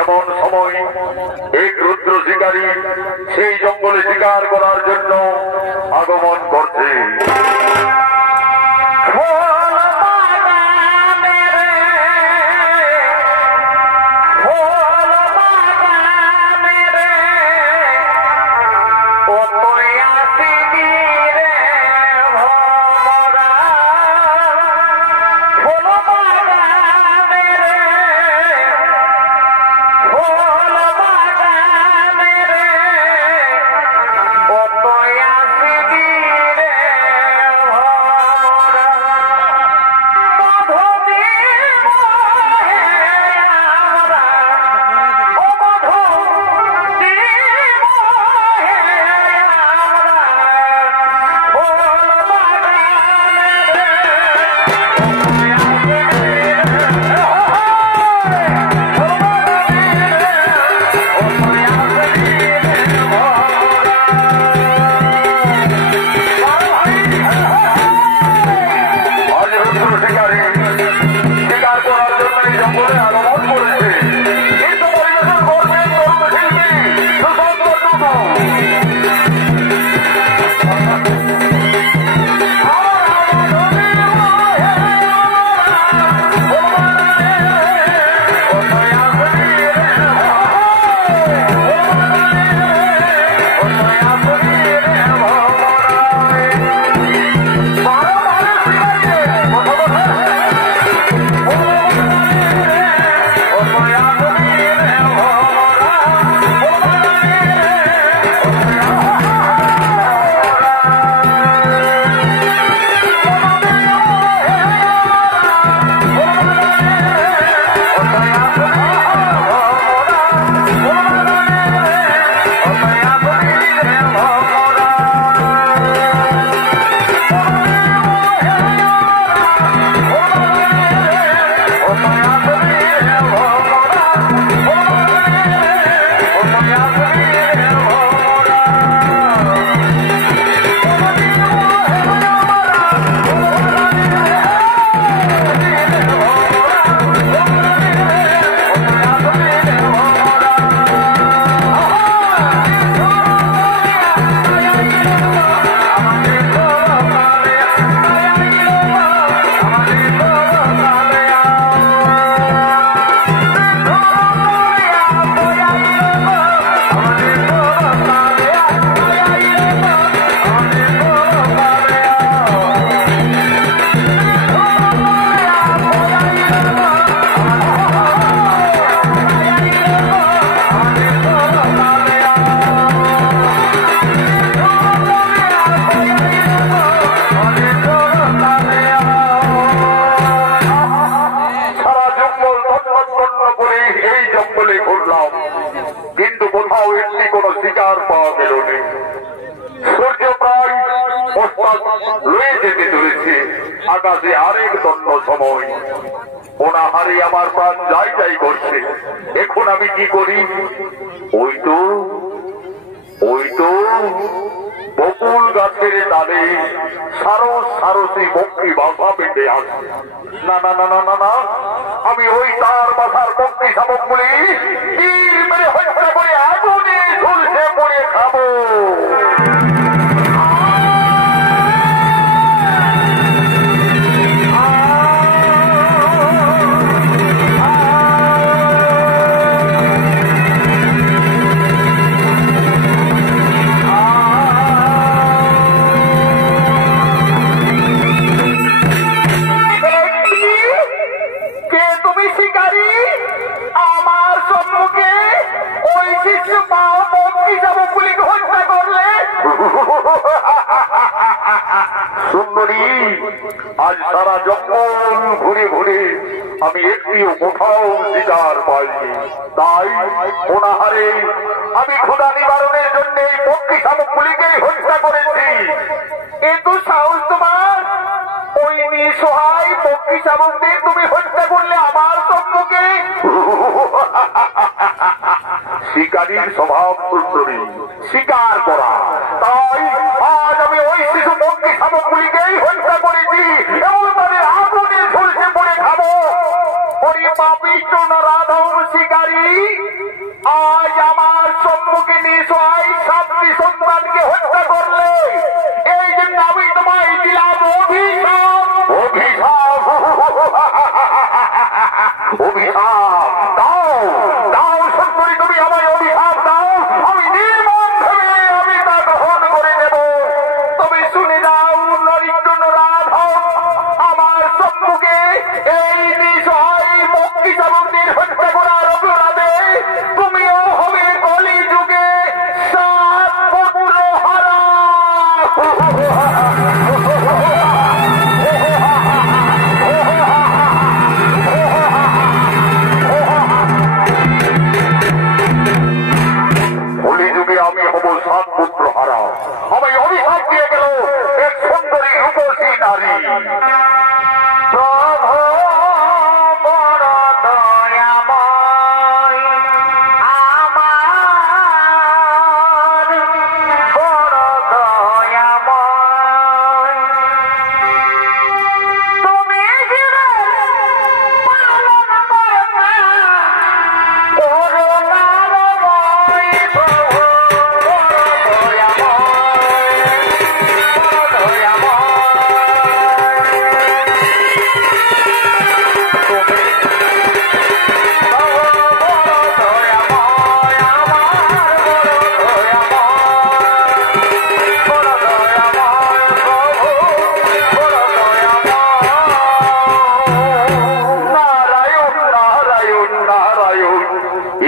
এমন সময় এক রুদ্র শিকারী সেই জঙ্গলে শিকার করার জন্য আগমন করছে। কিন্তু কোথাও একটি কোন শিকার পাওয়া গেল না। সূর্য প্রায় লয়ে যেতে চলেছে, আকাশে আরেক দণ্ড সময়। অনাহারে আমার প্রাণ যাই যাই করছে। এখন আমি কি করি? ওই তো বকুল গাছের ডালে সারস সারসী পক্ষী বাসা পেটে আসে। না না না না না না, আমি ওই তার বাসার পক্ষী শাবকগুলি তীর মেরে হত্যা করে আগুনে ঝুলসে পড়ে খাবো। সুন্দরী, আজ সারা জঙ্গল ঘুরে ঘুরে আমি একটিও কোথাও শিকার পাইনি। তাই অনাহারে আমি ক্ষুধা নিবারণের জন্য এই পক্ষী শাবকগুলিকে হত্যা করেছি। কিন্তু সাহস তোমার, ওই নিঃসহায় পক্ষী শাবকদের তুমি হত্যা করলে আমার সম্মুখে। শিকারীর স্বভাব সুন্দরী, শিকার করা। তাই আজ আমি ওই শিশু পক্ষী শাবকগুলিকেই হত্যা করেছি এবং তাদের আগুনে ঝলসে পড়ে খাবো। ওরে পাপিষ্ঠ নরাধম শিকারী।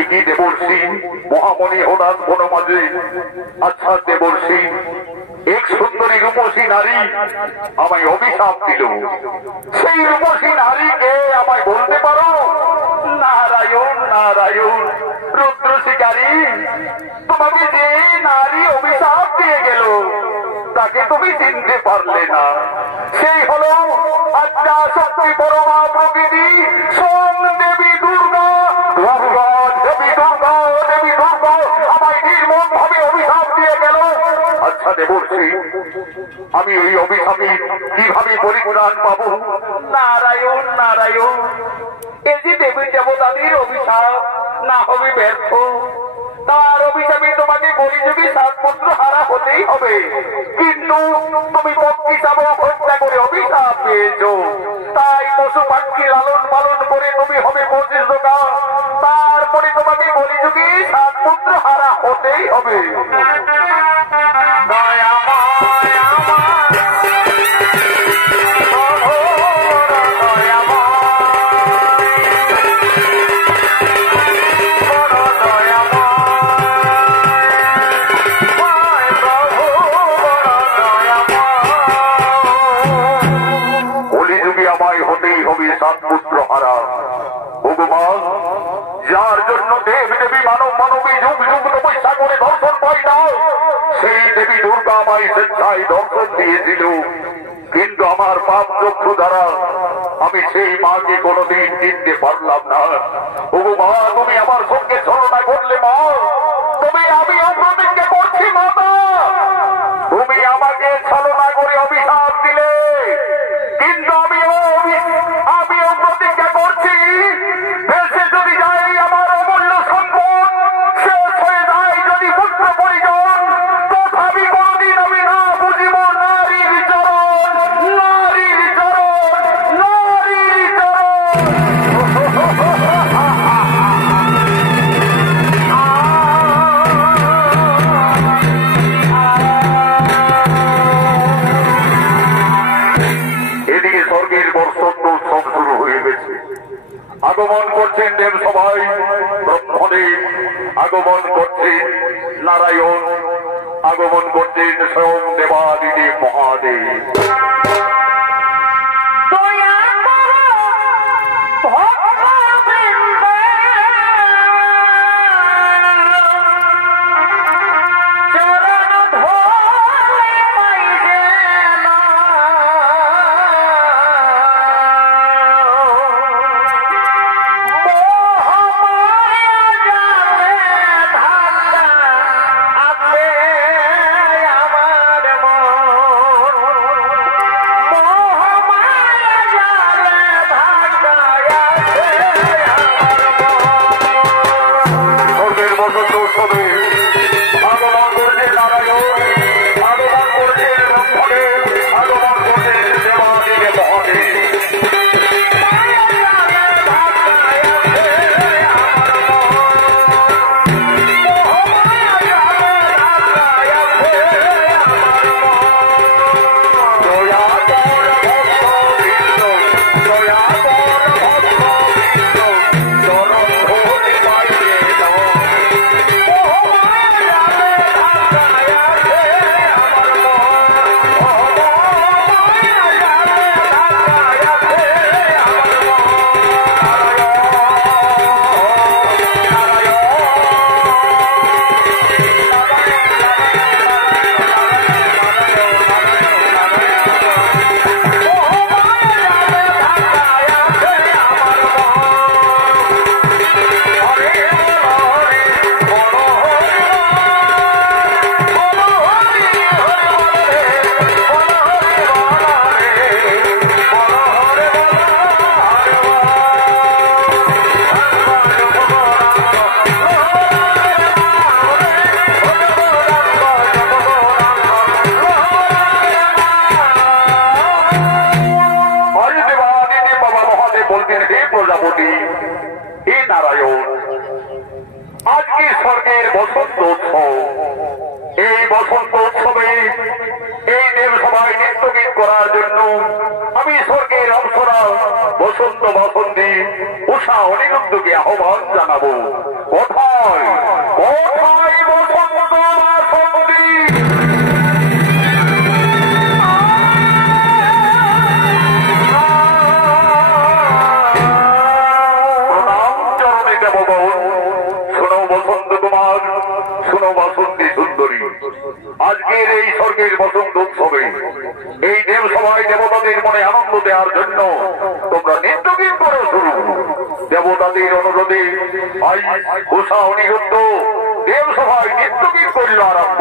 এটি দেবর্ষি মহামণি হঠাৎ কোনো মাঝে। আচ্ছা দেবর্ষি, এক সুন্দরী রূপসী নারী আমায় অভিশাপ দিল, সেই রূপসী নারীকে আমায় বলতে পারো? নারায়ণ নারায়ণ, রুদ্র শিকারী, তোমাকে যে নারী অভিশাপ দিয়ে গেল তাকে তুমি চিনতে পারলে না। সেই হলো আত্মা শক্তি পরমা প্রকৃতি সোম দেবী দুর্গা। দুর্গা দেবী দুর্গা দেবী দুর্গা আমায় নির্মম ভাবে অভিশাপ দিয়ে গেল। আচ্ছা দেবর্ষি, আমি ওই অভিশাপে কিভাবে পরিত্রাণ পাবো? নারায়ণ নারায়ণ, এই যে দেবী দেবতাদের অভিশাপ না হবে ব্যর্থ, তার অভিশাপে তোমাকে কলিযুগে 7 পুত্র হারা হতেই হবে। কিন্তু তুমি পক্ষী শাবক হত্যা করে অভিশাপ পেয়েছ, তাই পশু পাখি লালন পালন করে তুমি হবে 25 টাকা, তারপরে তোমাকে কলিযুগে 7 পুত্র হারা হতেই হবে। যার জন্য দেব দেবী মানব মানবী যুগ যুগ তপস্যা করে দর্শন পাই না, সেই দেবী দুর্গা আমায় স্বেচ্ছায় দর্শন দিয়েছিল। কিন্তু আমার পাপ চক্ষু দ্বারা আমি সেই মাকে কোনোদিন চিনতে পারলাম না। ওগো মা, তুমি আমার সঙ্গে ছলনা করলে মা, তুমি আমি অপ্রতিজ্ঞা করছি মাতা, তুমি আমাকে ছলনা করে অভিশাপ দিলে, কিন্তু আমিও প্রতিজ্ঞা করছি দেশে যদি যাই আমার অমূল্য সম্পদ শেষ হয়ে যায়, যদি পুত্র পরিজন, তথাপি কোনদিন আমি না বুঝিব নারীর চরণ, নারীর চরণ, নারীর চরণ। এদিকে স্বর্গের বর্ষত্ব উৎসব শুরু হয়ে গেছে। আগমন করছেন দেব সবাই, ব্রহ্মদেব আগমন করছেন, নারায়ণ আগমন করছেন, স্বয়ং দেবাদিদেব মহাদেব। বসন্ত বসন্তী উষা অনিরুদ্ধ মৃত্যুকে আহ্বান জানাবো। কোথায় কোথায় বসন্ত বাসন্তী? প্রণাম চরণে দেবগণ। শোনো বসন্ত কুমার, শোনো বাসন্তী সুন্দরী, আজকের এই স্বর্গের বসন্ত উৎসবে এই দেবসভায় দেবতাদের মনে আনন্দ দেওয়ার জন্য তোমরা নৃত্যগীত করো শুরু। দেবতাদের অনুরোধে আই উষা অনিরুদ্ধ দেবসভায় নৃত্যগীত করিল আরম্ভ।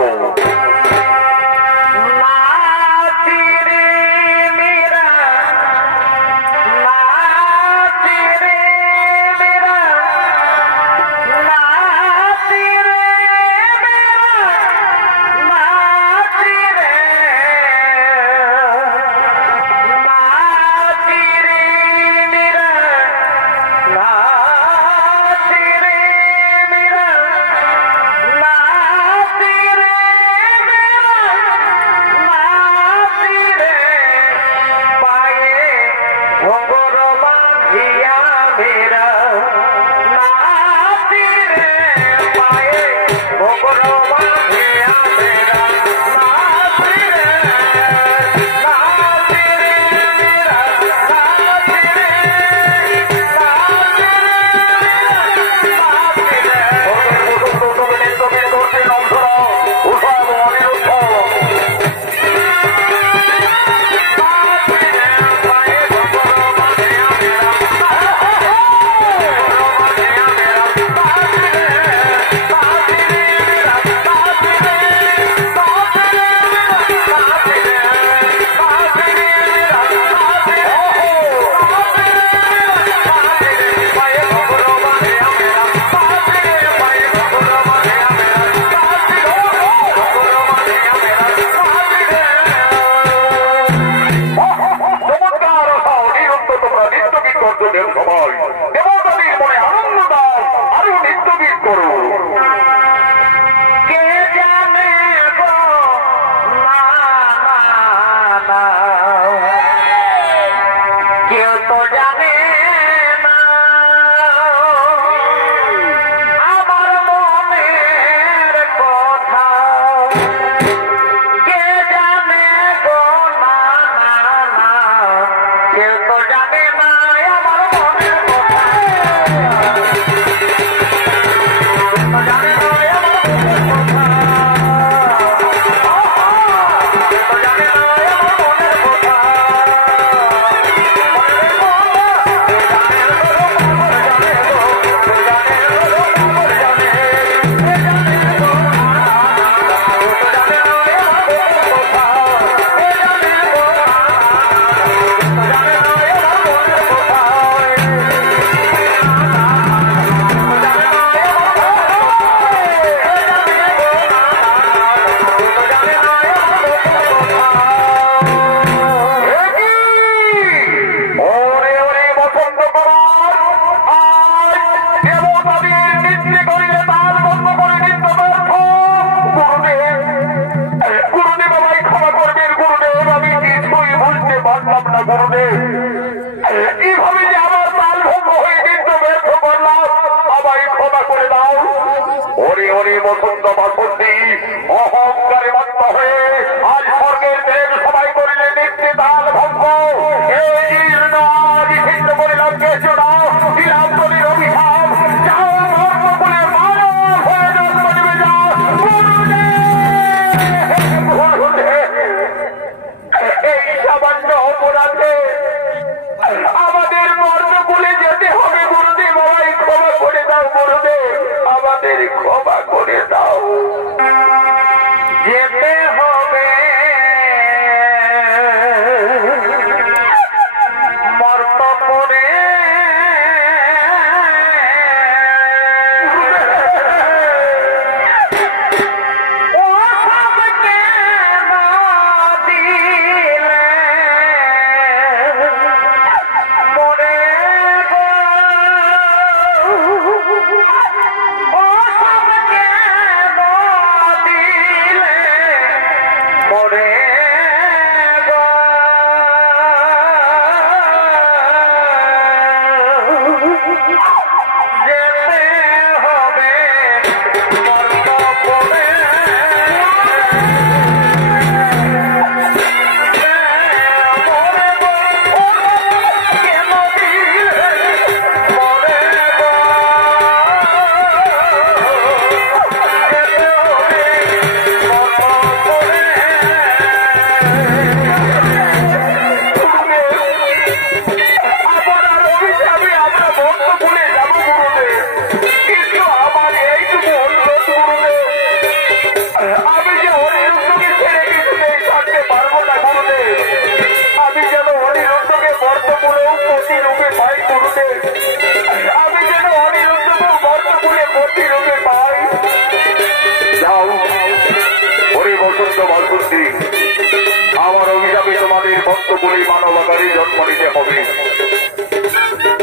ভক্ত বলে মানবাকারে জন্ম নিতে হবে।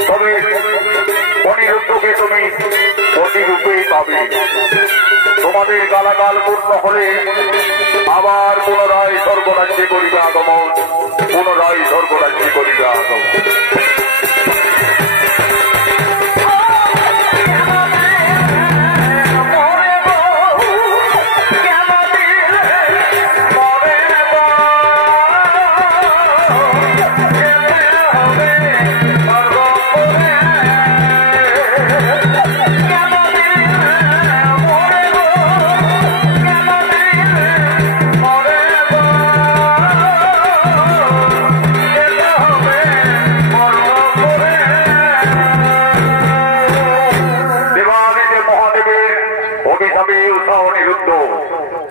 তবে অনিরুদ্ধকে তুমি প্রতিরূপেই পাবে। তোমাদের গালাগাল পূর্ণ হলে আবার পুনরায় স্বর্গরাজ্যে করিবে আগমন, পুনরায় স্বর্গরাজ্যে করিবে আগমন।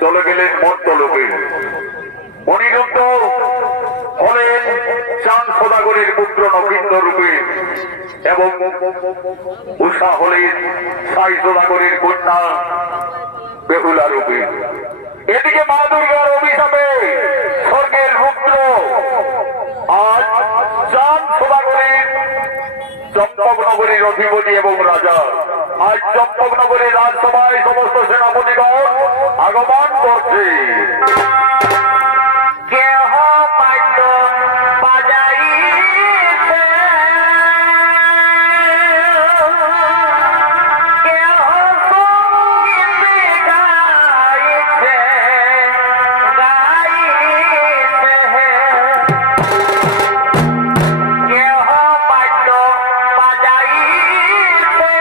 চলে গেলেন মর্তলোকে। অনিরুদ্ধ হলেন চাঁদ সদাগরের পুত্র নবীন্দ্র রূপে এবং উষা হলেন সাই সদাগরের কন্যা বেহুলা রূপে। এদিকে মা দুর্গার অভিশাপে স্বর্গের রুদ্র আজ চাঁদ সদাগরের চম্পকনগরীর অধিপতি এবং রাজা আজ চম্পকনগরের রাজসভায় সমস্ত সেনাপতিগণ আগমন করছে। কেহ পাইত বাজাইছে, কেহ সঙ্গীত গাইছে, কেহ পাইত বাজাইছে,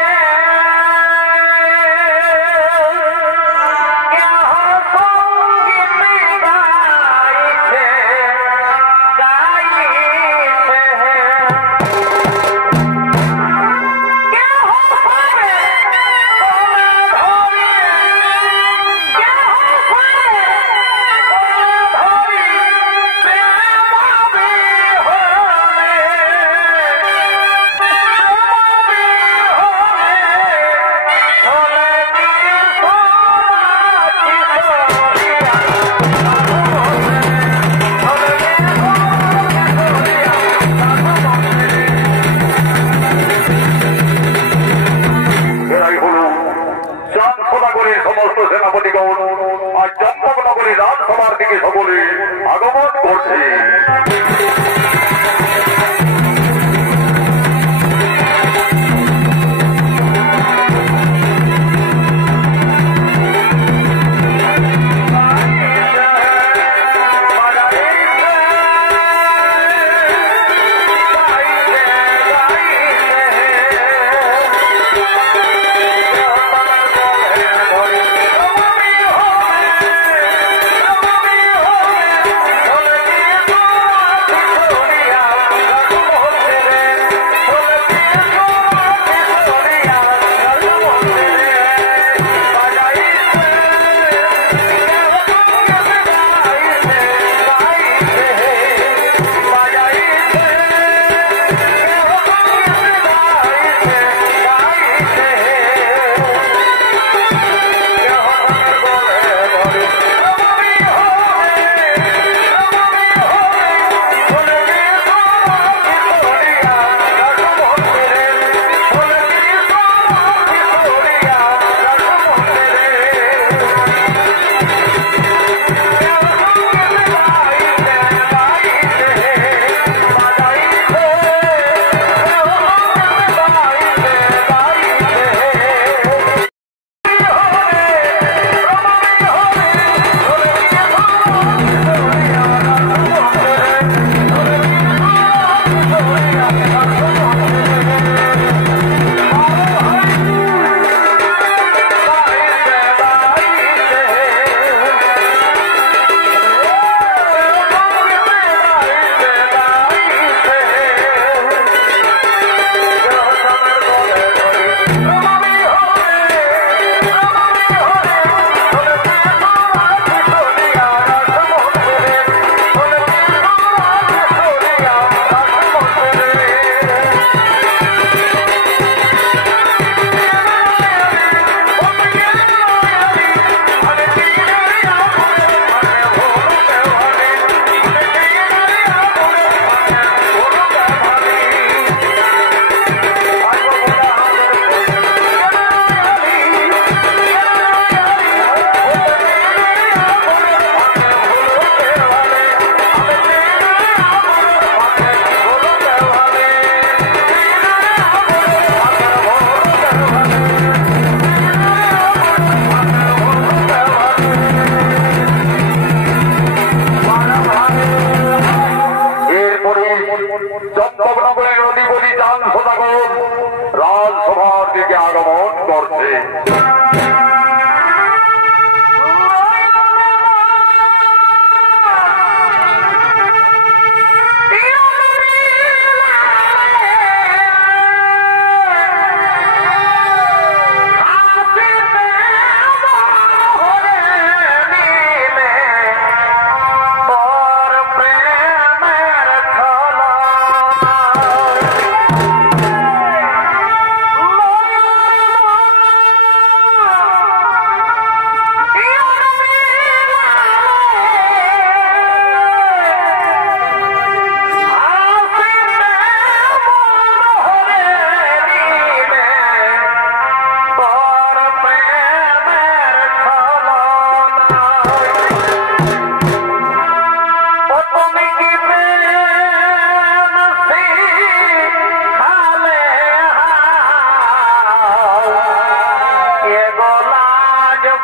সমস্ত সেনাপতিগণ আজ চম্পকনগরের রাজসভার দিকে সকলে আগমন করছে।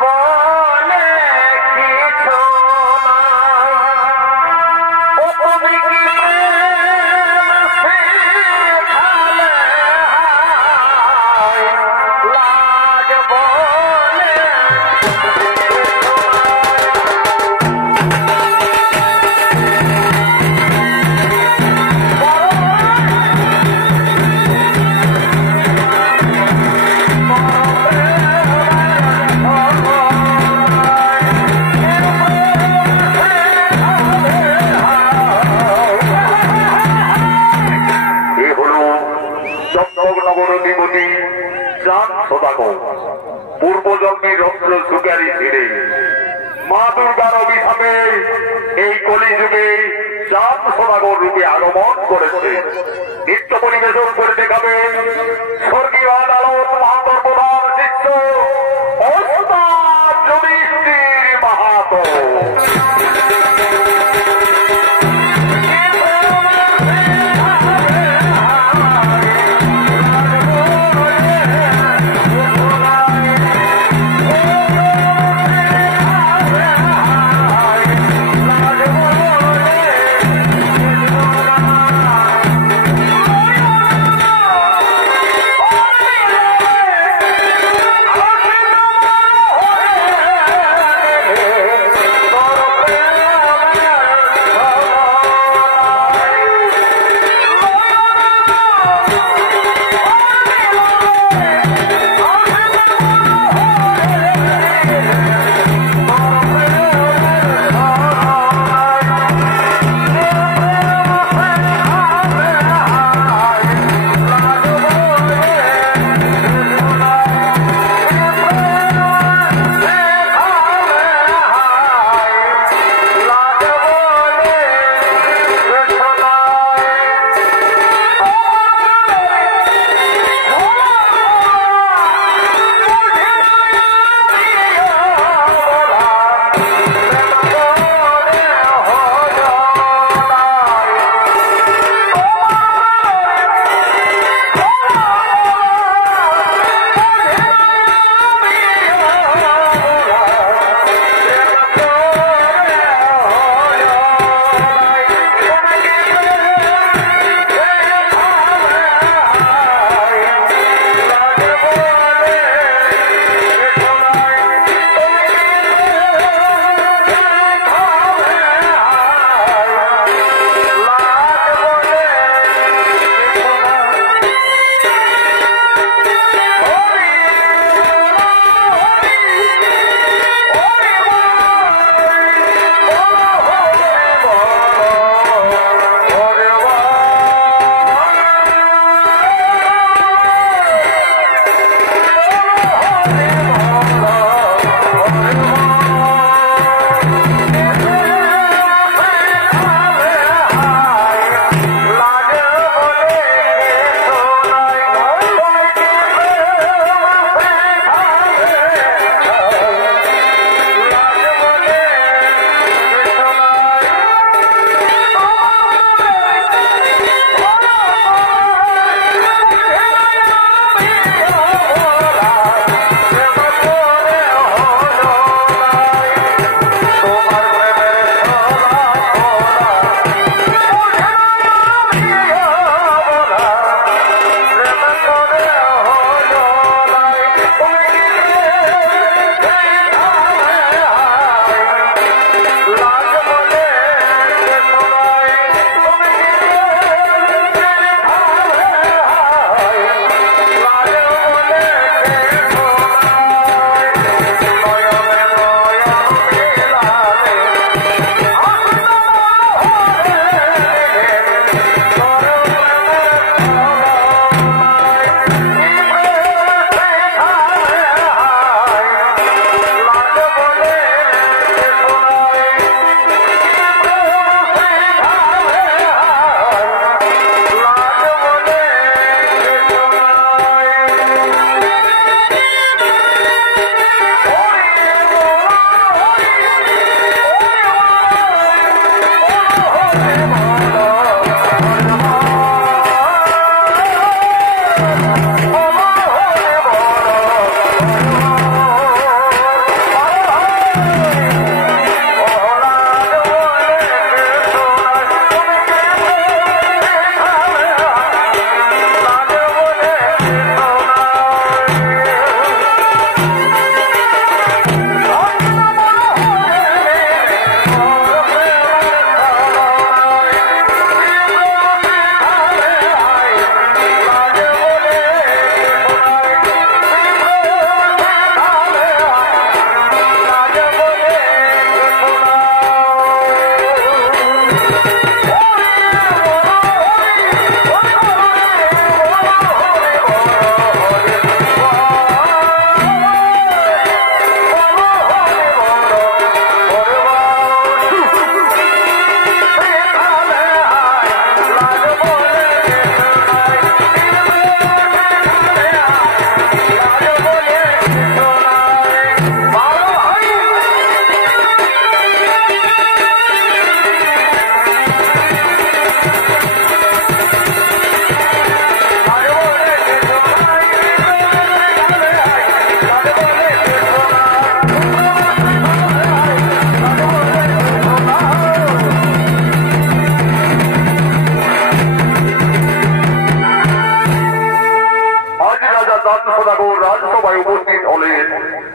বলে কিছু না ও তুমি কি লাজ বলে পূর্বজন্মের রত্ন সুগারি ছিঁড়ে মা দুর্গার অভিশাপে এই কলিযুগে চাঁদ সদাগর রূপে আগমন করেছে। নৃত্য পরিবেশন করে দেখাবেন স্বর্গীয় আদালত মাহাতর প্রধান শিষ্য ওস্তাদ যুধিষ্ঠির মাহাতো।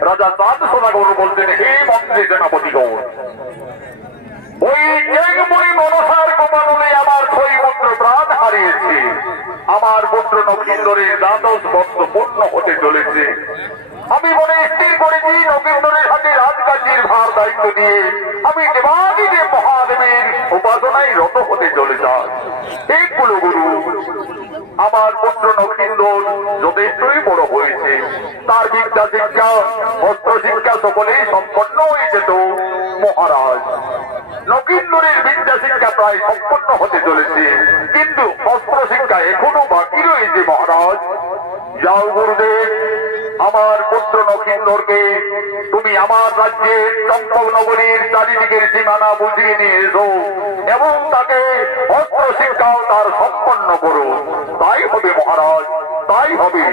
রাজা চাঁদ সোনাগর বলতেন, হে মন্ত্রী সেনাপতিগণ, ওই চেংমুড়ি মনসার গোপালনে আমার 6 পুত্র প্রাণ হারিয়েছে। আমার পুত্র নগেন্দ্রের দ্বাদশ বর্ষ পূর্ণ হতে চলেছে। আমি মনে স্থির করেছি নগেন্দ্রের হাতে রাজকার্যের ভার দায়িত্ব দিয়ে আমি দেবাদিদেব মহাদেবের উপাসনায় রত হতে চলে যাই। এই কুলগুরু, আমার পুত্র নগেন্দ্র যথেষ্টই বড় হয়েছে। তার বিদ্যা শিক্ষা, অস্ত্র শিক্ষা সকলেই সম্পন্ন হয়ে যেত। মহারাজ, নগেন্দ্রের বিদ্যা শিক্ষা প্রায় সম্পন্ন হতে চলেছে, কিন্তু অস্ত্র শিক্ষা এখনো বাকি রয়েছে। মহারাজ, যাও গুরুদেব, আমার পুত্র নগেন্দ্রকে তুমি আমার রাজ্যের চম্পকনগরীর চারিদিকের সীমানা বুঝিয়ে নিয়ে এসো এবং তাকে অস্ত্র শিক্ষাও তার সম্পন্ন করো। তাই হবে মহারাজ, তাই হবে।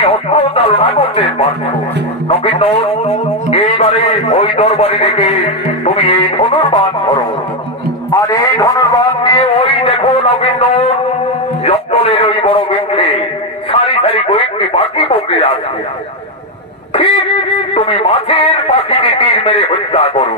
তুমি অস্ত্র চালনা করতে পারছো। নবীন এইবারে ওই দরবারে রেখে তুমি এই ধনুর্বাণ করো, আর এই ধনুর্বাণ দিয়ে ওই দেখো নবীন জঙ্গলের ওই বড় বৃক্ষে সারি সারি কয়েকটি পাখি বকরি আছে, ঠিক তুমি মাছের পাখিকে তীর মেরে হত্যা করো।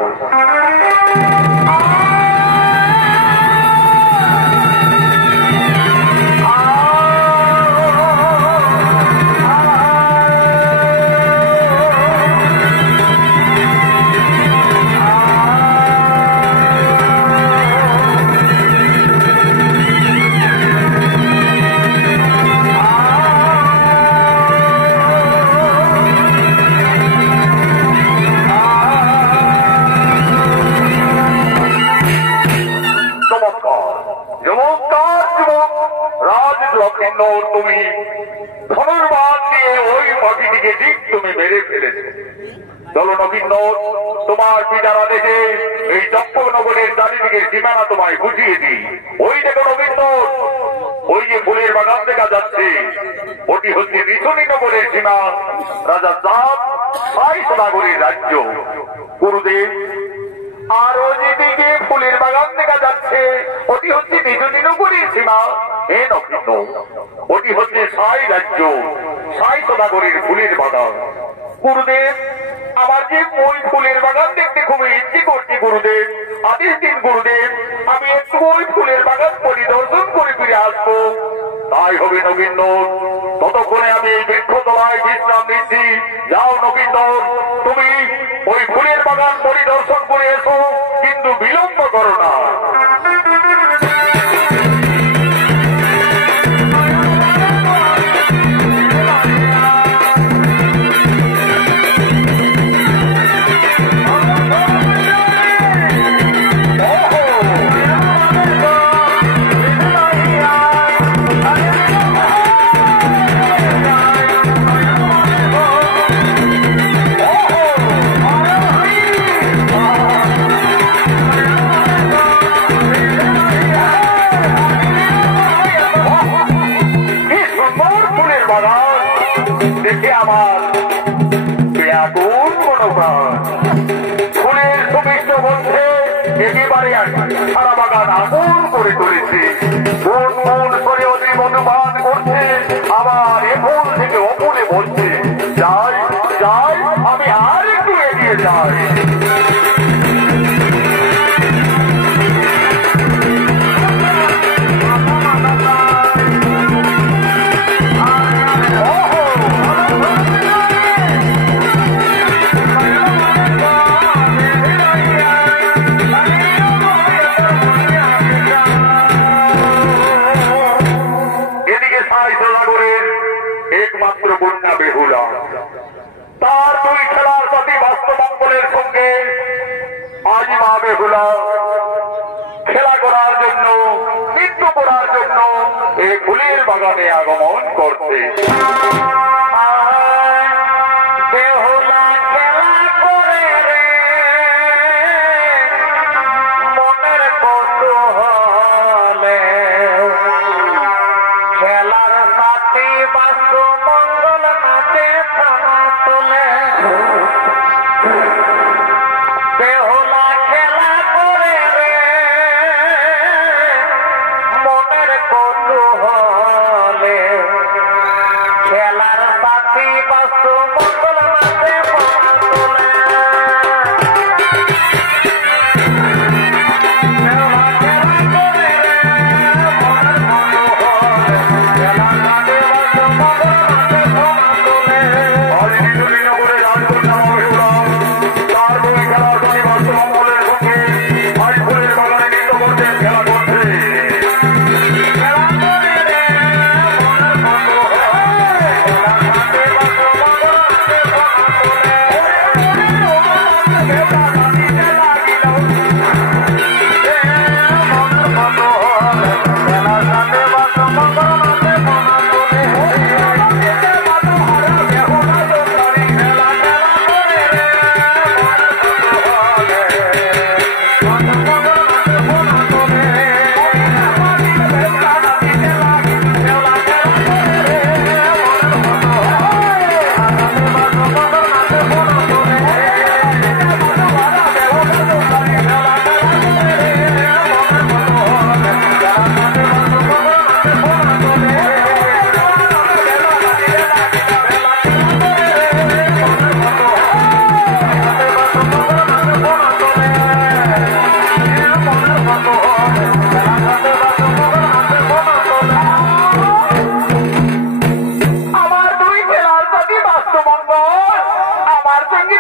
তুমি ধনুর্বাণ দিয়ে ওই পাখিটিকে ঠিক তুমি মেরে ফেলেছ। চলো নবীন, তোমার পিতারা দেখে এই চম্পকনগরের চারিদিকে সীমানা তোমায় বুঝিয়ে দিই। ওই দেখো নবীন, ওই যে ফুলের বাগান দেখা যাচ্ছে, ওটি হচ্ছে নিশনীনগরের সীমা, রাজা চাঁদ সাই সদাগরের রাজ্য। গুরুদেব, আর ওই যেদিকে ফুলের বাগান দেখা যাচ্ছে, ওটি হচ্ছে নিশনীনগরের সীমা। হে নবীন, ওটি হচ্ছে সাই রাজ্য, সাই সদাগরের ফুলের বাগান। গুরুদেব, আমার যে ওই ফুলের বাগান দেখতে খুবই ইচ্ছে করছি গুরুদেব, আদেশ দিন গুরুদেব, আমি একটু ওই ফুলের বাগান পরিদর্শন করে ফিরে আসবো। তাই হবে নবীন, ততক্ষণে আমি এই বৃক্ষতলায় বিশ্রাম নিচ্ছি। যাও নবীন, তুমি ওই ফুলের বাগান পরিদর্শন করে এসো, কিন্তু বিলম্ব করো না। দেখে আমার ব্যাকুল মনোভাব, ফুলের সুমিষ্ট মধ্যে একেবারে সারা বাগান আগুন করে তুলেছে। কোন ফুল সরে অতি মধুপান করছে, আবার এ ফুল থেকে অপুলে বলছে, যাই যাই, আমি আর একটু এগিয়ে যাই। একমাত্র কন্যা বেহুলা, তার দুই খেলার সাথী বাস্তবঙ্গলের সঙ্গে আজ মা বেহুলা খেলা করার জন্য, নৃত্য করার জন্য এই ফুলের বাগানে আগমন করছে।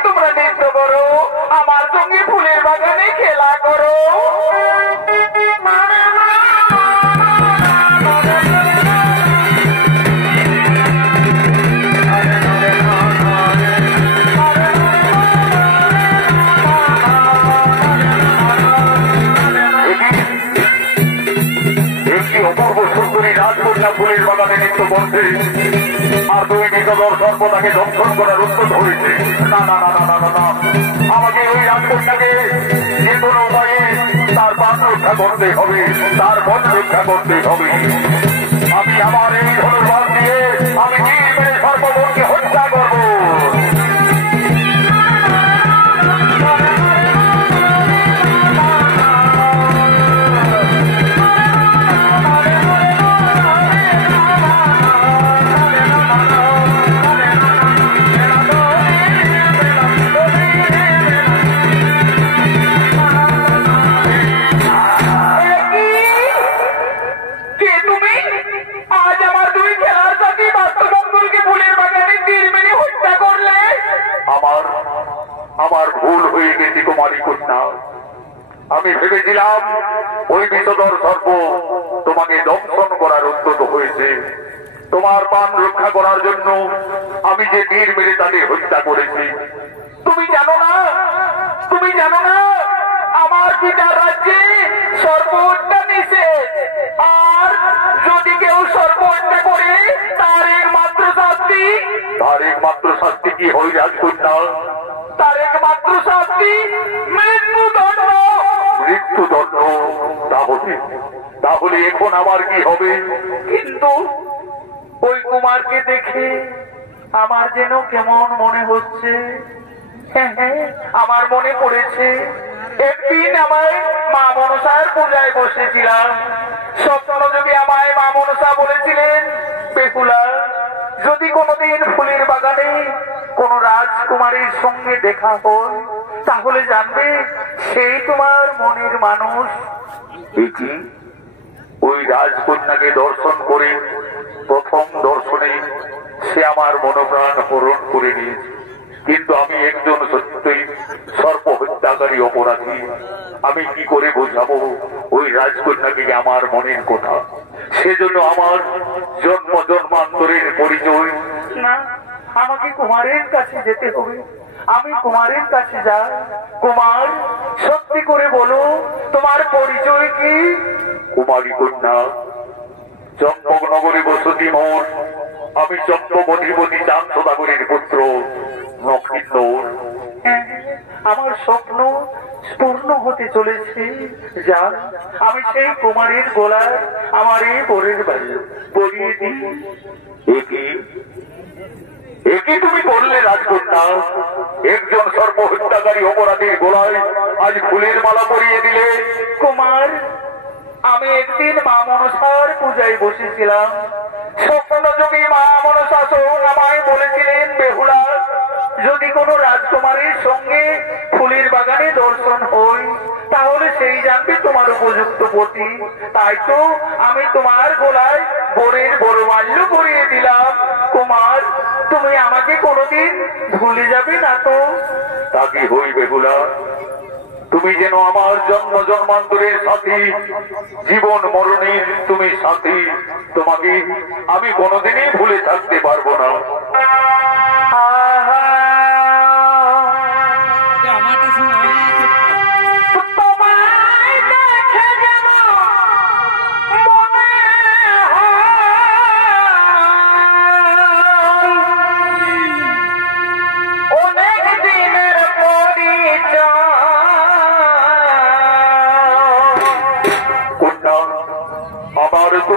তোমরা নৃত্য করো, আমার সঙ্গে ফুলের বাগানে খেলা করো। অপূর্ব সুন্দরী রাজকন্যা ফুলের বাগানে নৃত্য করছে, আর দুই নিকটর সর্বদাকে দর্শন করার উদ্যোগ হয়েছে। না না না না না না না, আমাকে ওই রাজকন্যাকে যে কোনো উপায়ে তার প্রাণ রক্ষা করতে হবে, তার মন রক্ষা করতে হবে। আমি আমার এই ধনুর্বাণ দিয়ে আমি তীর মেরে সর্বমনকে হত্যা করবো। আমার ভুল হয়ে গেছে কুমারী কন্যা। আমি ভেবেছিলাম ওই বিষধর সর্প তোমাকে দংশন করার উদ্যত হয়েছে। তোমার প্রাণ রক্ষা করার জন্য আমি যে তীর মেরে তাদের হত্যা করেছি। তুমি জানো না, তুমি জানো না আমার পিতার রাজ্যে সর্প হত্যা নিষেধ, আর যদি কেউ সর্প হত্যা করে তার একমাত্র শাস্তি। তার একমাত্র শাস্তি কি হয় রাজকন্যা? তার একমাত্র শাস্তি মৃত্যুদণ্ড। মৃত্যুদণ্ড? তাহলে এখন আমার কি হবে? কিন্তু ওই কুমারকে দেখে আমার যেন কেমন মনে হচ্ছে। হ্যাঁ হ্যাঁ, আমার মনে পড়েছে একদিন আমায় মা মনসার পূজায় বসেছিলাম। স্বপ্নযোগে আমায় মা মনসা বলেছিলেন, বেহুলা, যদি কোনোদিন ফুলের বাগানে কোন রাজকুমারীর সঙ্গে দেখা হয় তাহলে জানবে সেই তোমার মনের মানুষ। ওই রাজকন্যাকে দর্শন করে প্রথম দর্শনে সে আমার মনোপ্রাণ হরণ করে নিয়েছে, কিন্তু আমি একজন সত্যই সর্প হত্যাকারী অপরাধী। আমি কি করে বোঝাবো ওই রাজকন্যাকে আমার মনের কথা? সেজন্য আমার জন্ম জন্মান্তরের পরিচয়। না, আমাকে কুমারের কাছে যেতে হবে। আমি কুমারের কাছে যাই। কুমার, সত্যি করে বলো তোমার পরিচয় কি? কুমারী কন্যা, চম্পকনগরে বসতি মোর। আমি চম্পকধিপতি চাঁদ সদাগরের পুত্র নক্ষত্র। আমার স্বপ্ন পূর্ণ হতে চলেছে। যা, আমি সেই কুমারের গলায় আমার এই বরের বাড়ি পরিয়ে দিই। একে তুমি বললে রাজকন্যা? একজন সর্প হত্যাকারী অপরাধীর গলায় আজ ফুলের মালা পরিয়ে দিলে? কুমার, আমি একদিন মা মনসার পূজায় বসেছিলাম। স্বপ্নযোগী মা মনসা স্বয়ং আমায় বলেছিলেন, বেহুলা, যদি কোনো রাজকুমারীর সঙ্গে ফুলের বাগানে দর্শন হই তাহলে সেই জানবে তোমার উপযুক্ত পতি। তাই তো আমি তোমার গলায় বরের বরমাল্য পরিয়ে দিলাম। কুমার, তুমি আমাকে কোনোদিন ভুলে যাবে না তো? তা কি হই বেহুলা, তুমি যেন আমার জন্ম জন্মান্তরের সাথী, জীবন মরণের তুমি সাথী। তোমাকে আমি কোনোদিনই ভুলে থাকতে পারবো না।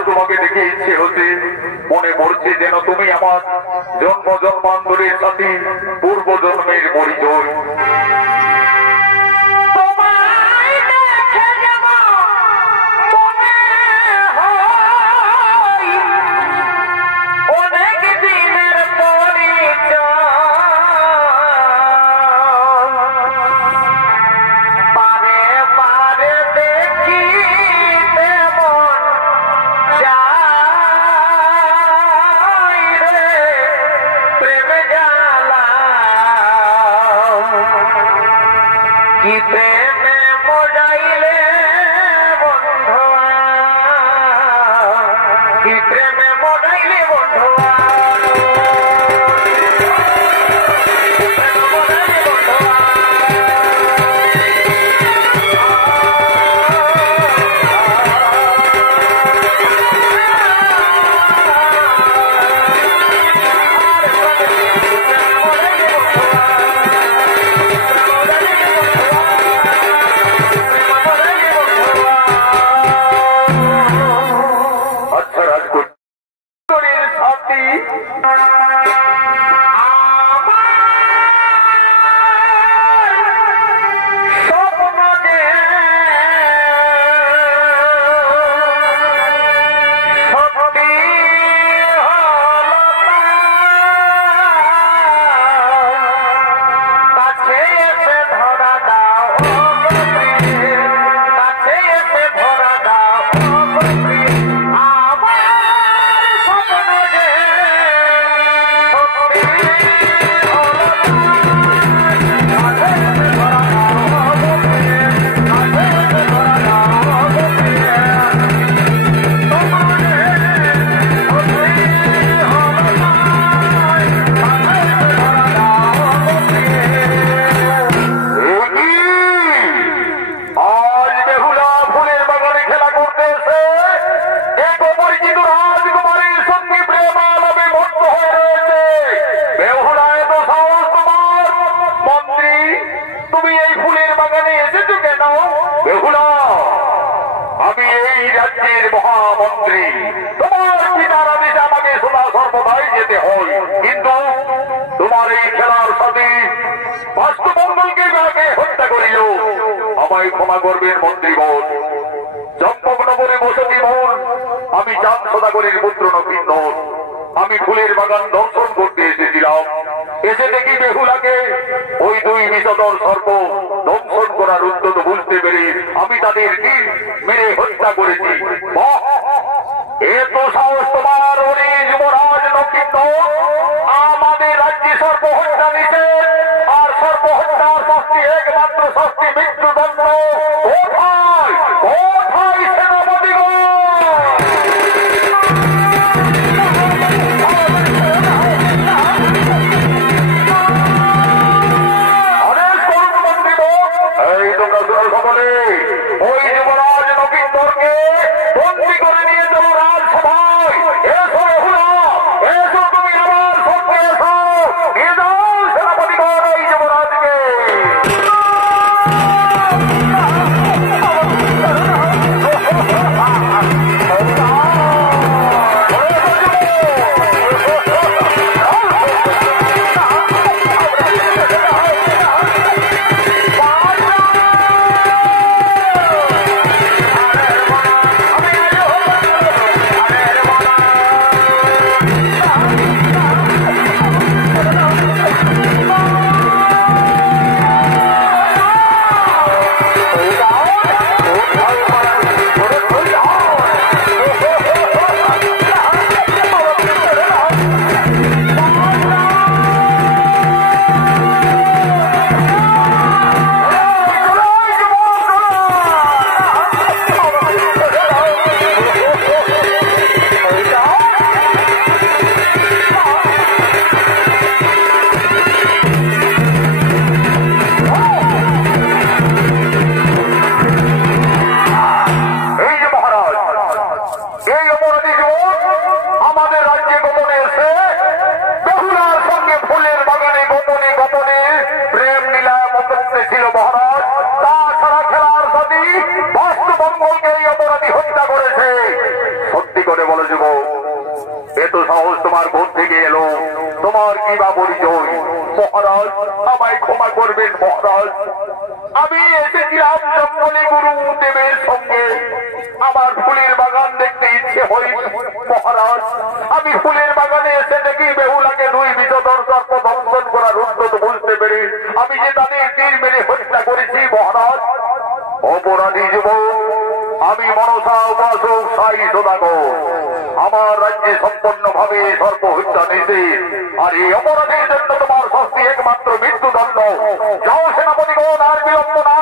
তোমাকে দেখে ইচ্ছে হচ্ছে, মনে পড়ছে যেন তুমি আমার জন্ম জন্মান্তরের সাথী, পূর্ব জন্মের পরিচয়। কি প্রেমে মজাইলে বন্ধুয়া, কি প্রেমে মজাইলে বন্ধুয়া, মহামন্ত্রী, তোমার পিতার আদেশে আমাকে সদা সর্বদাই যেতে হয়, কিন্তু তোমার এই খেলার সাথে বাস্তুমঙ্গলকে যাকে হত্যা করিল, আমায় ক্ষমা করবেন মন্ত্রীগণ। চম্পকনগরে বসতি মন, আমি চাঁদ সদাগরের পুত্র নবীন। আমি ফুলের বাগান দর্শন করতে এসেছিলাম, এসে দেখি বেহুলাকে ওই দুই বিষধর সর্প দংশন করার উদ্যত বুঝতে পেরে আমি তাদের তীর মেরে হত্যা করেছি। এত সাহস তোমার ওরে যুবরাজ নক্ষিত, আমাদের রাজ্যে সর্প হত্যা নিষেধ, আর সর্প হত্যার শাস্তি একমাত্র শাস্তি মৃত্যুদণ্ড। কোথায় কোথায় সেনাপতিগণ? সকলে ওই যুবরাজ নবীনকে বন্দী করে নিয়ে যাবো রাজসভায়। এসো বেহুলা, এসো তুমি আমার সঙ্গে এসো, নিয়ে যাও সেনাপতিগণ ওই যুবরাজকে। তোমার কোথা থেকে এলো, তোমার কি বা পরিচয়? মহারাজ আমায় ক্ষমা করবেন মহারাজ, আমি এসেছিলাম জঙ্গলে গুরু দেবের সঙ্গে। আমার ফুলের বাগান দেখতে ইচ্ছে হয় মহারাজ। আমি ফুলের বাগানে এসে দেখি বেহুলাকে দুই বিষধর সর্প দংশন করার উদ্যত বুঝতে পেরে আমি যে তাদের তীর মেরে হত্যা করেছি মহারাজ। অপরাধী যুবক, আমি মনসা উপাসক সাই সদাগর। আমার রাজ্যে সম্পূর্ণভাবে সর্প হত্যা নিষেধ, আর এই অপরাধের জন্য তোমার শাস্তি একমাত্র মৃত্যুদণ্ড। যাও সেনাপতিগণ, আর বিলম্ব না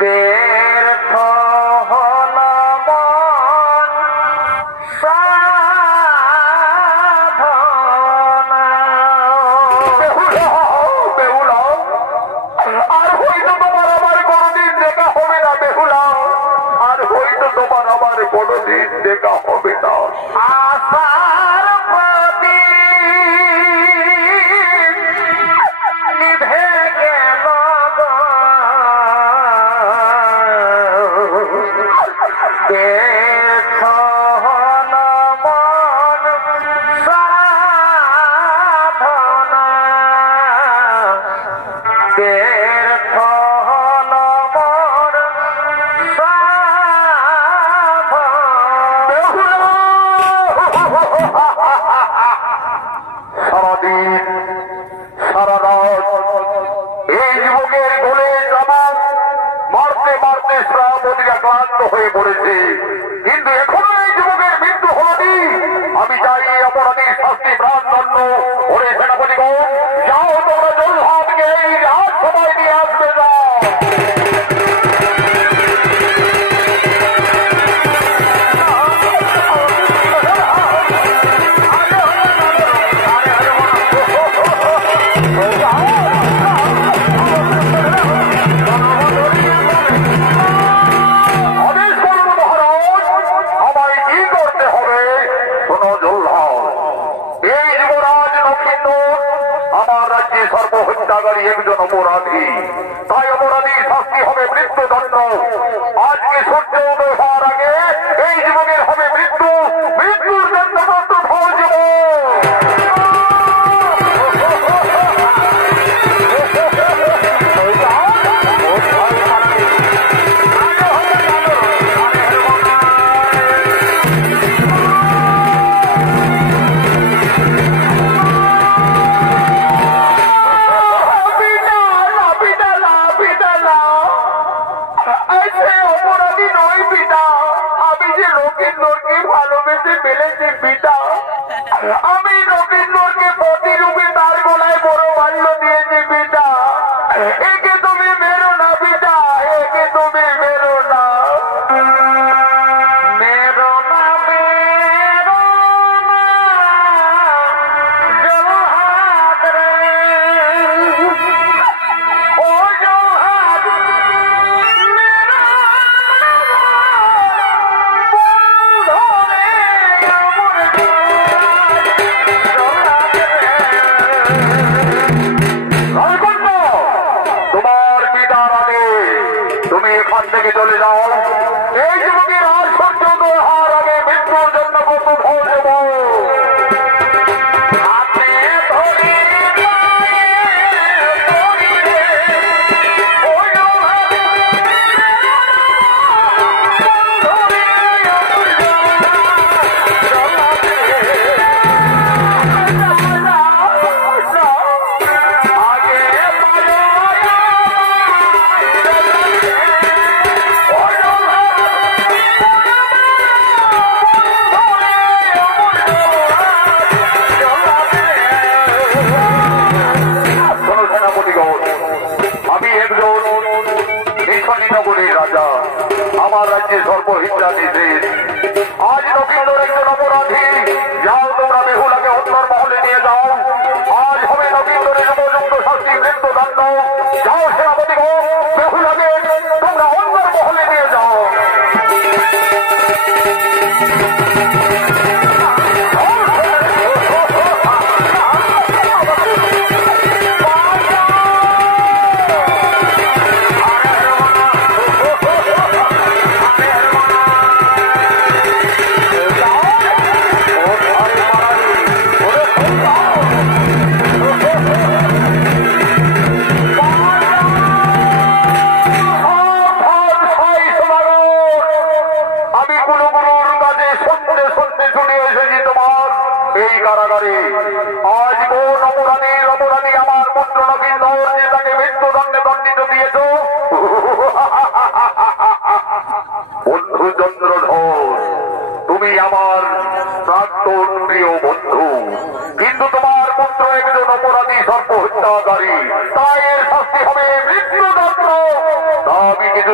ব্যর্থ হল মন সাধনা। বেহুলা, আর হয়তো তোমার আমার কোনোদিন দেখা হবে না বেহুলা, আর হয়তো তোমার আমার কোনোদিন দেখা হবে না। আশার প্রদীপ নিভে গেল গো, ব্যর্থ হল মন সাধনা, ব্যর্থ হল মন সারাদিন সারা রাত এই যুবকের গোলে জামান মারতে মারতে শ্রাবতীরা ক্লান্ত হয়ে পড়েছে, কিন্তু এখনো এই যুবকের মৃত্যু হয়নি। আমি চাই এই অপরাধীর শাস্তি প্রাণদণ্ড। ওরে সেনাপতিগণ, যাও তোমরা জলহাটকে এই রাত সবাই নিয়ে আসবে, যাও। আদেশ করুন মহারাজ, আমায় কি করতে হবে? শোনো জল্লাদ, এই যুবরাজ লক্ষ্মীন্দর আমার রাজ্যে সর্বহত্যাকারী একজন অপরাধী, তাই অপরাধীর শাস্তি হবে মৃত্যুদণ্ড। আজকে সূর্য উদয় হওয়ার আগে এই যুবকের হবে মৃত্যু, মৃত্যুর দণ্ড ধর অপরাধী নই পিতা, আমি যে লক্ষিন্দরকে ভালোবেসে ফেলেছি পিতা, আমি লক্ষিন্দরকে প্রতিরূপে তার গলায় বড় বাল্য দিয়েছি পিতা। একে তুমি মেরো না পিতা, একে তুমি মেরো না, মেরো না, মেরো না জলহাদ রে, ও জলহাদ মেরো বন্ধরে আমার রাজকন্যা, তোমার পিতার আদেশ, তুমি এখান থেকে চলে যাও। এই যুবকের আর সহ্য উদয় হওয়ার আগে মৃত্যুর জন্য কত ভয় দেব। হাতে ধরে ধরি রে, ও জলহাদ বন্ধরে আমার জলহাদ রে, আগে বলো শোনো সেনাপতিগণ, আমি একজন নগরীর রাজা, আমার রাজ্যে সর্বহিংসা নিষেধ। আজ লক্ষিন্দর একজন অপরাধী, যাও তোমরা বেহুলাকে অন্তর মহলে নিয়ে যাও। আজ হবে লক্ষিন্দরের উপযুক্ত শাস্তি মৃত্যুদণ্ড। যাও সেনাপতিগণ, বেহুলাকে তোমরা অন্তর মহলে নিয়ে যাও। আগে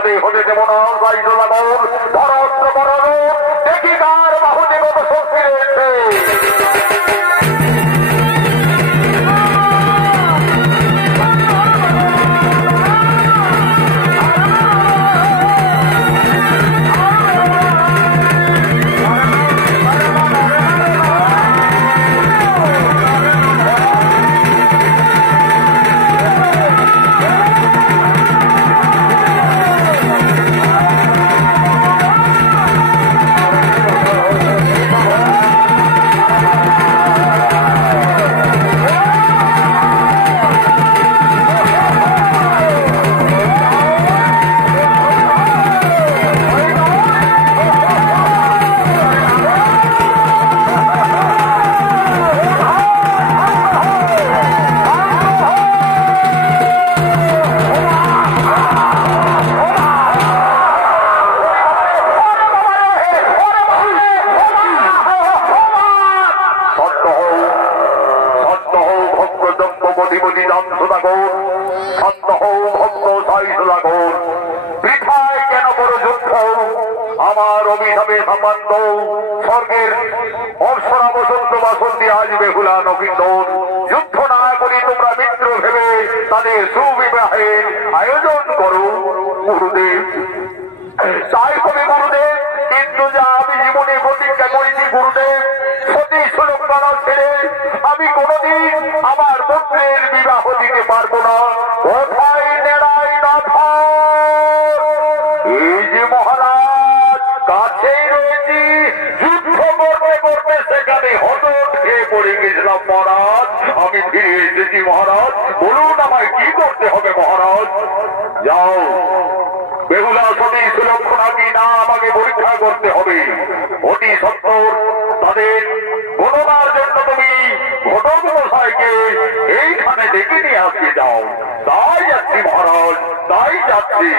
কিছুতেই হতে দেব না। ধরস্ত্র বড় দেখি কার বাহুতে কত শক্তি রয়েছে। আমার অভিশাপে সম্বন্ধ স্বর্গের অপ্সরা বসন্ত বাসন্তী আজ বেহুলা নবীন্দন যুদ্ধ না করি তোমরা মিত্র ভেবে তাদের সুবিবাহের আয়োজন করো গুরুদেব। তাই হবে গুরুদেব, কিন্তু যা আমি জীবনে প্রতিজ্ঞা করেছি গুরুদেব, সতী সুরক্ষা ছেড়ে আমি কোনদিন আমার পুত্রের বিবাহ দিতে পারবো না। কোথায় নেড়াই না এই যে মহারাজ কাছেই রয়েছি, যুদ্ধ করতে করতে সেখানে হঠাৎ খেয়ে পড়ে গেছিলাম মহারাজ। আমি ফিরে এসেছি মহারাজ, বলুন আমায় কি করতে হবে মহারাজ? যাও বেহুলা সতী সুলক্ষণা কি না আমাকে পরীক্ষা করতে হবে। অতি সত্তর তাদের গণনার জন্য তুমি ঘটক মশাইকে এইখানে ডেকে নিয়ে আসতে যাও। তাই যাচ্ছি মহারাজ, তাই যাচ্ছি।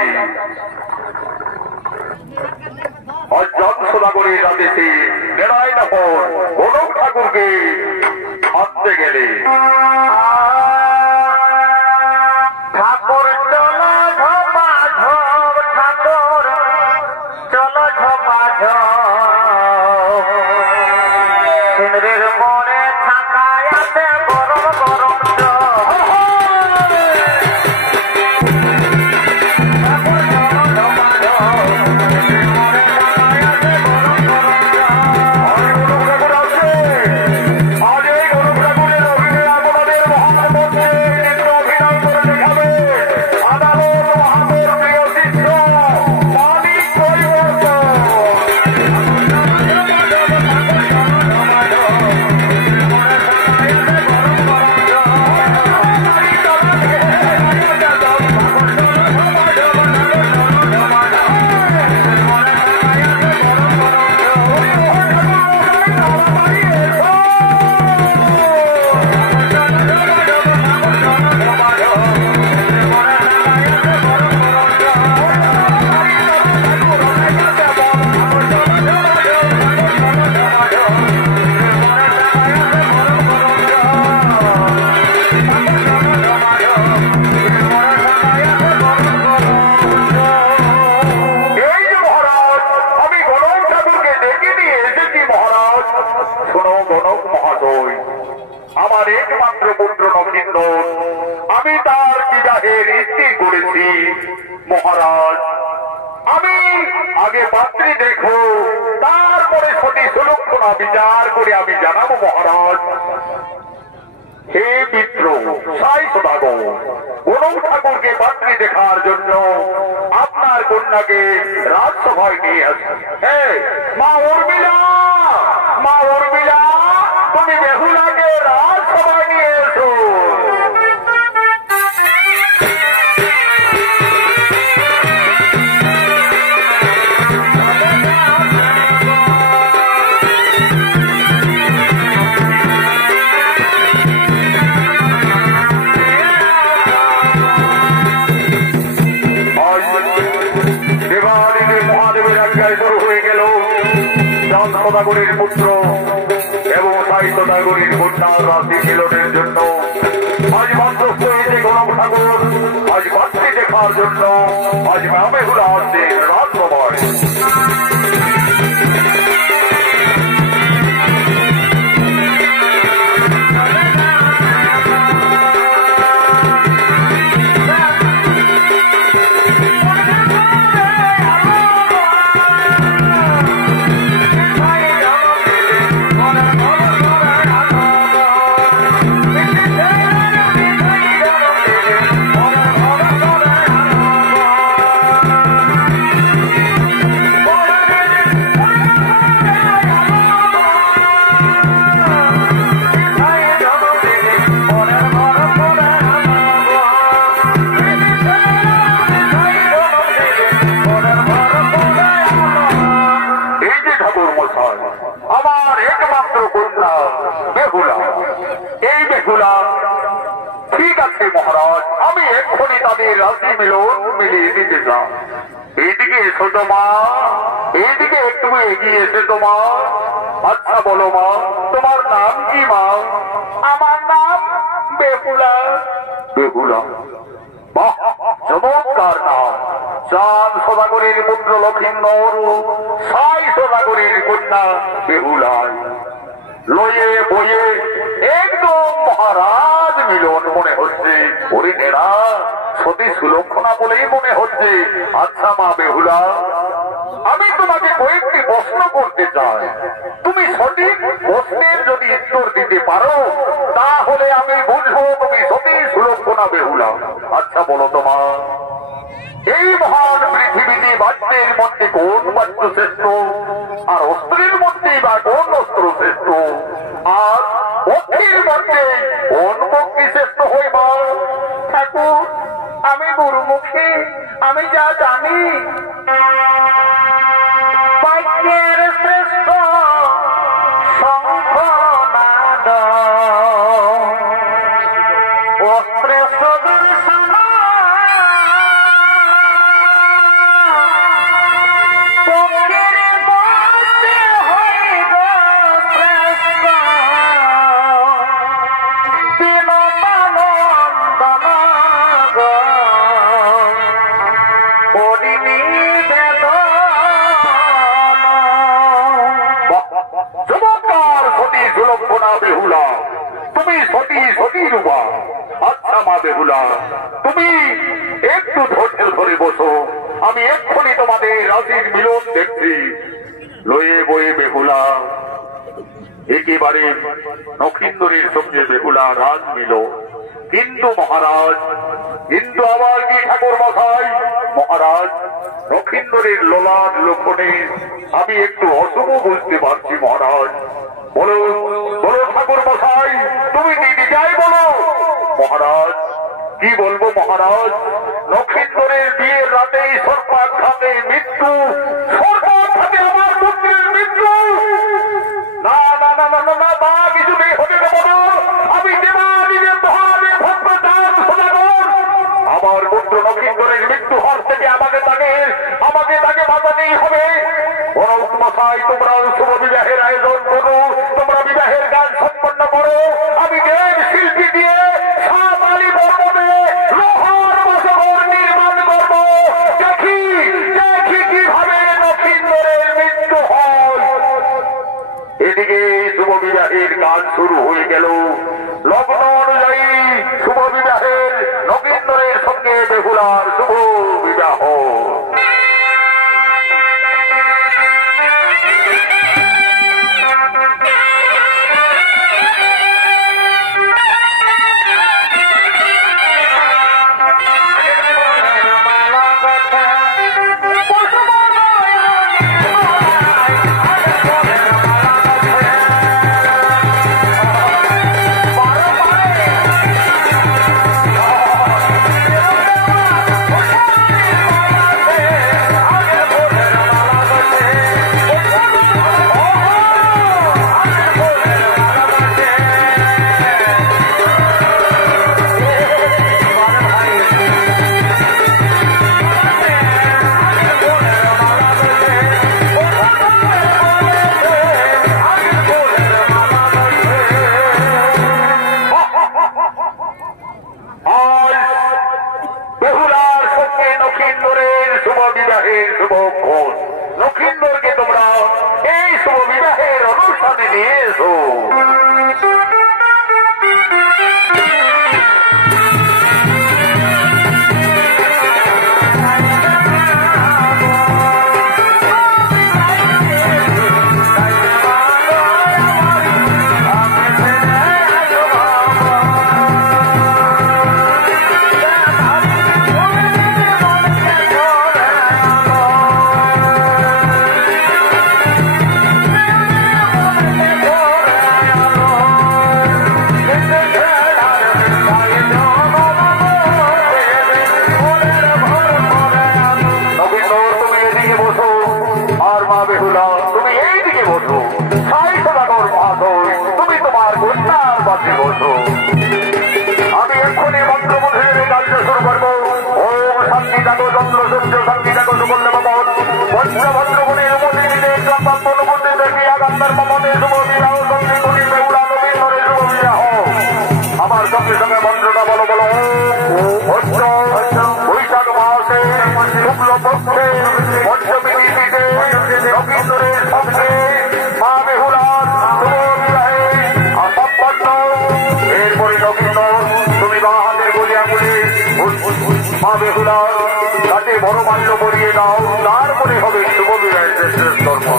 অজন্সদাগরের আদেশে নেড়াই নগর গণক ঠাকুরকে আনতে গেলে ঠাকুর চলো ঝপা ঝপ, ঠাকুর চলো ঝপা ঝপ, সিংহের মনে থাকায় আছে গরম গরম আমার একমাত্র পুত্র নবীন্দন, আমি তার বিবাহের স্থির করেছি মহারাজ। আমি আগে পাত্রী দেখো, তারপরে সতী সুলক্ষণা বিচার করে আমি জানাবো মহারাজ। হে মিত্র সাই সদাগর, গণক ঠাকুরকে পাত্রী দেখার জন্য আপনার কন্যাকে রাজসভায় নিয়ে আসুন। মা উর্মিলা, মা উর্মিলা, তুমি বেহুলাকে রাজসভায় নিয়ে এসো। সদাগরের পুত্র এবং সাই সদাগরের কন্যার রাশি মিলনের জন্য আজ মন্ত্রস্থ হয়েছে গণক ঠাকুর। আজ পাত্রী দেখার জন্য আজ মা বেহুলা আসছেন রাজভবনে। আমার একমাত্র কন্যা বেহুলা, এই বেহুলা ঠিক আছে মহারাজ, আমি এক্ষুনি তাদের রাশি মিলন মিলিয়ে দিতে চাই। এইদিকে এসো তো মা, এইদিকে একটু এগিয়ে এসে তো মা। আচ্ছা বলো মা, তোমার নাম কি মা? আমার নাম বেহুলা। বেহুলা, বাহ, চমৎকার নাম। চাঁদ সদাগরের পুত্র লক্ষিন্দর, সাই সদাগরের কন্যা বেহুলা, লয়ে বয়ে একদম মহারাজ মিলন মনে হচ্ছে। হরিণেরা সতী সুলক্ষণা বলেই মনে হচ্ছে। আচ্ছা মা বেহুলা, আমি তোমাকে কয়েকটি প্রশ্ন করতে চাই। তুমি সঠিক প্রশ্নের যদি উত্তর দিতে পারো তাহলে আমি বুঝবো তুমি সতী সুলক্ষণা বেহুলা। আচ্ছা বলো তোমা, এই মহান পৃথিবীতে বাদ্যের মধ্যে কোন বাদ্য শ্রেষ্ঠ, আর অস্ত্রের মধ্যে বা কোন অস্ত্র শ্রেষ্ঠ, আর পক্ষীর মধ্যে কোন পক্ষী শ্রেষ্ঠ হইবা? ঠাকুর, আমি গুরুমুখী, আমি যা জানি বাক্যের শ্রেষ্ঠ শঙ্খনাদ, অস্ত্রে সুদর্শন, পক্ষীর মধ্যে হইব শ্রেষ্ঠ বিনোদানন্দন হরিণী চমৎকার সতী সুলক্ষণা বেহুলা, তুমি সতী সতী রূপা। আচ্ছা মা বেহুলা, তুমি একটু ধৈর্য ধরে বসো, আমি এক্ষুনি তোমাদের রাশির মিলন দেখছি। লয়ে বয়ে বেহুলা একেবারে নক্ষিন্দরের সঙ্গে বেহুলা রাজ মিল। কিন্তু মহারাজ, কিন্তু আবার কি ঠাকুর মশাই, মহারাজ নক্ষিন্দরের লোলাট লক্ষণে আমি একটু অশুভ বুঝতে পারছি মহারাজ। বলো বলো ঠাকুর মশাই, তুমি দিদি যাই বলো। মহারাজ কি বলবো মহারাজ, নক্ষিন্দরের বিয়ের রাতেই সর্বাঘাতে মৃত্যু, সর্বাঘাতে আমার পুত্রের মৃত্যু। না না না না না না, তা কিছু নেই হতে দেবো। আমি দেবাদিদেব মহাদেব ভক্তচাঁদ সদাগর, আমার পুত্র নক্ষিন্দরের মৃত্যু হওয়ার থেকে আমাকে তাকে বাঁচাতেই হবে। বড় মশাই, তোমরা শুভ বিবাহের আয়োজন করো, তোমরা বিবাহের গান সম্পন্ন করো। আমি দেব শিল্পী দিয়ে সাতালি পর্বতে লোহার বসবর নির্মাণ করব। দেখি দেখি কিভাবে নক্ষিন্দরের মৃত্যু হয়। এদিকে শুভ বিবাহের কাজ শুরু হয়ে গেল। লগ্ন অনুযায়ী শুভ বিবাহের নক্ষিন্দরের সঙ্গে বেহুলার শুভ বিবাহ। বিবাহের শুভক্ষণ। লক্ষিন্দরকে তোমরা এই শুভ বিবাহের অনুষ্ঠানে নিয়ে এসো। আমি এক্ষুনি মন্ত্রমুখের কার্য শুরু করবো। ওম শান্তি থাকো চন্দ্র সূর্য শান্তি থাকো সুবর্ণ ভবন পঞ্চভদ্রগুণের উপস্থিতিতে অনুপস্থিত দেখি আগান্তার মমতে শুভ বিবাহ সন্ধি গুণী বেউলা নবীন ধরে শুভ বিবাহ। আমার সঙ্গে সঙ্গে মন্ত্রটা বলো বলো। বৈশাখ মাসে শুক্ল পক্ষে পঞ্চমী তিথিতে নবীন্দ্রের সঙ্গে মা বেহুলার শুভ বিবাহে সম্পন্ন। এরপরে নবীন্দর তুমি বা হাতের গলিয়া গুলি মা বেহুলার তাতে বড় মাল্য পরিয়ে দাও। তারপরে হবে শুভ বিবাহের শেষ কর্ম।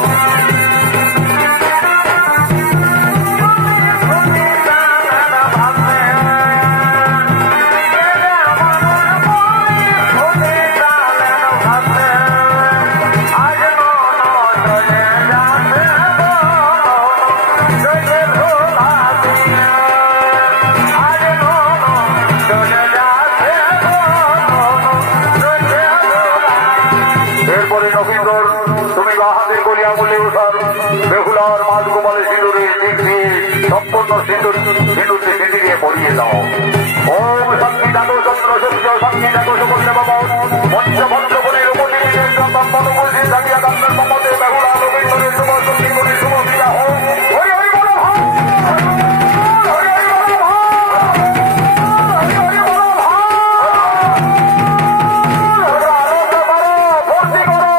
বেহুলার মাঝ গোপালে সিঁদুরের দিক দিয়ে সম্পূর্ণ সিঁদুরটি সিঁদুরিয়ে পরিয়ে দাও। ওম শান্তি থাকো চন্দ্র সূর্য শান্তি থাকো সুবর্ণ ভবন পঞ্চভদ্রগুণের উপস্থিতিতে অনুপস্থিত থাকিয়া গান্ধার মমতে বেহুলা নবীন্দ্রের শুভ সন্ধি গুণী শুভ বিবাহ। হরি হরি বলো ভাই, হরি হরি বলো ভাই, হরি হরি বলো ভাই। আনন্দ করো, ভর্তি করো।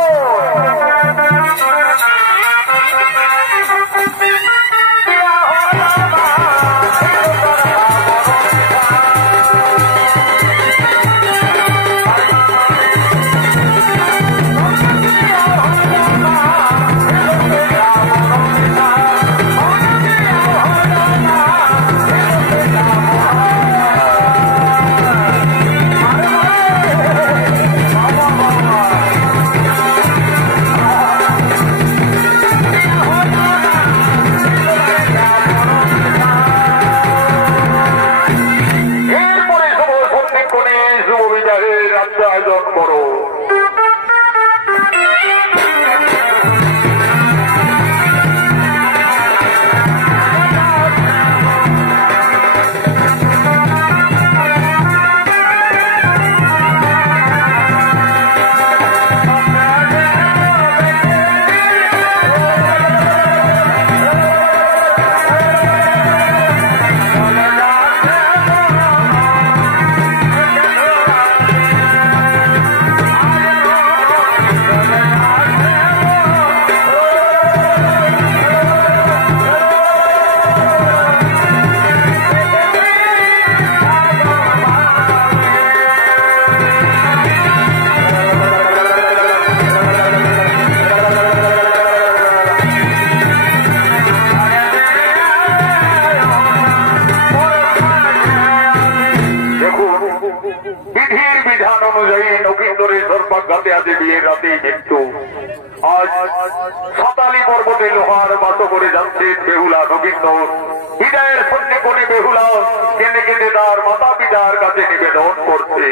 আয়োজন করো। বিয়ের রাতে কিন্তু আজ সাতালি পর্বতে লোহার মতো করে যাচ্ছে বেহুলা নবীন্দর। হৃদয়ের সন্ধ্যে কোণে বেহুলা কেঁদে কেঁদে তার মাতা পিতার কাছে নিবেদন করছে।